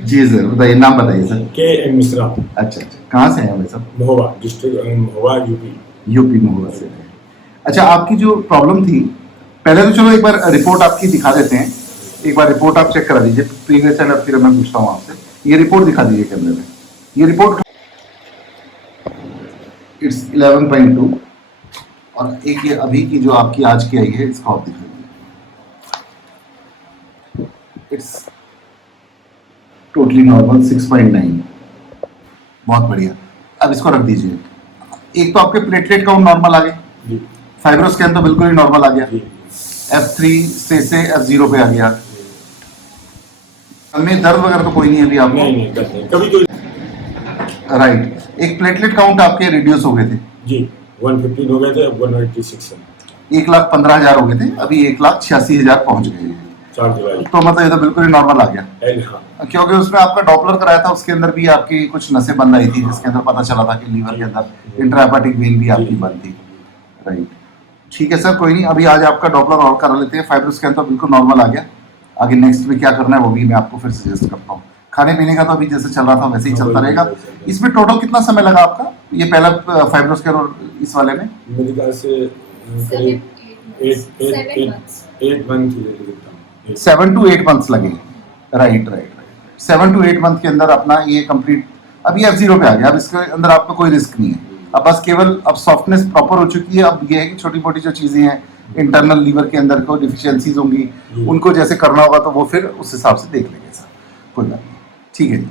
जी sir, बताइए, नाम बताइए सर। के एम मिश्रा। अच्छा अच्छा, कहाँ से हैं भाई साहब? Mahoba district, Mahoba UP. UP में हुआ से हैं। अच्छा, आपकी जो प्रॉब्लम थी, पहले तो चलो एक बार रिपोर्ट आपकी दिखा देते हैं। एक बार रिपोर्ट आप चेक करा दीजिए प्रीवियस एंड फिर मैं पूछता हूँ आपसे। ये रिपोर्ट दिखा दीजिए कैमरे में। ये रिपोर्ट इट्स 11.2, और एक ये अभी की जो आपकी आज की आई है इसका आप दिखा दीजिए। It's totally normal 6.9। बहुत बढ़िया। अब इसको रख दीजिए। एक तो आपके प्लेटलेट काउंट नॉर्मल आ गए, जी फाइब्रोस्कैन तो बिल्कुल ही नॉर्मल आ गया, जी F3 से F0 पे आ गया। हमें दर्द वगैरह तो कोई नहीं है अभी आपको? नहीं नहीं दर्द नहीं कभी कोई। राइट। एक प्लेटलेट काउंट आपके रिड्यूस हो गए थे, जी 115 हो गए थे, अब 186 है। 1,15,000 हो गए थे, अभी 1,86,000 पहुंच गए हैं। 4 जुलाई। तो मतलब ये तो बिल्कुल ही नॉर्मल आ गया, एल हाँ। क्योंकि उसमें आपका डॉपलर कराया था, उसके अंदर भी आपकी कुछ नसें बंद आई थी, जिसके अंदर पता चला था कि लीवर के अंदर इंट्राहेपेटिक वेन भी आपकी बंद थी। राइट। ठीक है सर, कोई नहीं, अभी आज आपका डॉपलर और करा लेते हैं। फाइब्रोस्कैन तो बिल्कुल नॉर्मल आ गया। आगे नेक्स्ट में क्या करना है वो भी मैं आपको फिर सजेस्ट करता हूँ। खाने पीने का तो अभी जैसे चल रहा था वैसे ही चलता रहेगा। इसमें टोटल कितना समय लगा आपका, ये पहला फाइब्रोस्कैन और इस वाले में? मेरे ख्याल से करीब 8 मंथ। 7 to 8 मंथ्स लगे। Right right right, 7 to 8 month के अंदर अपना ये कंप्लीट। अब ये F0 पे आ गया, अब इसके अंदर आपको कोई रिस्क नहीं है। अब बस केवल अब सॉफ्टनेस प्रॉपर हो चुकी है। अब ये है कि छोटी मोटी जो चीज़ें हैं इंटरनल लीवर के अंदर को डिफिशियंसीज होंगी, उनको जैसे करना होगा तो वो फिर उस हिसाब से देख लेंगे सर। कोई बात नहीं, ठीक है जी।